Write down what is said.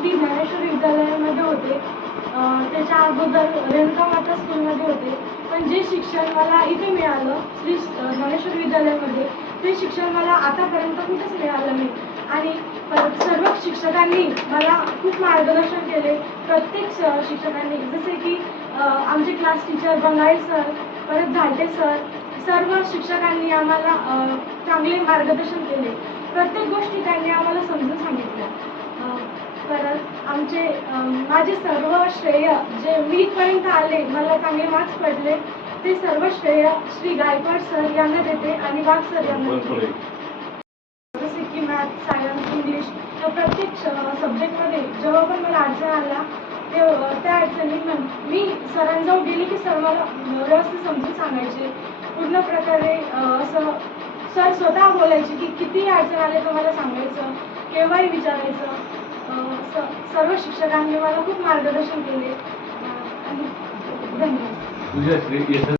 श्री ज्ञानेश्वर विद्यालयामध्ये होते, त्याच्या अगोदर रेणुका माता स्कूलमध्ये होते. पण जे शिक्षण मला इथे मिळालं श्री ज्ञानेश्वर विद्यालयामध्ये, ते शिक्षण मला आतापर्यंत कुठेच मिळालं नाही. आणि सर्व शिक्षकांनी मला खूप मार्गदर्शन केले. प्रत्येक शिक्षकांनी, जसे की आमचे क्लास टीचर बंगाळे सर, परत झाटे सर, सर्व शिक्षकांनी आम्हाला चांगले मार्गदर्शन केले. प्रत्येक गोष्टी त्यांनी आम्हाला समजून सांगितल्या. परत माझे सर्व श्रेय जे मी इथपर्यंत आले, मला चांगले मार्क्स पडले, ते सर्व श्रेय श्री गायकवाड सर यांना देते आणि वाघ सर यांना देते. जसे की मॅथ, सायन्स, इंग्लिश या प्रत्येक सब्जेक्टमध्ये जेव्हा पण मला अडचण आला, त्या अडचणीत मी सरांजवळ गेली की सर मला व्यवस्थित समजून सांगायचे. पूर्ण प्रकारे असं सर स्वतः बोलायचे की कितीही अडचण आले तर मला सांगायचं, केव्हाही विचारायचं. सर्व शिक्षकांनी मला खूप मार्गदर्शन केले आणि धन्यवाद.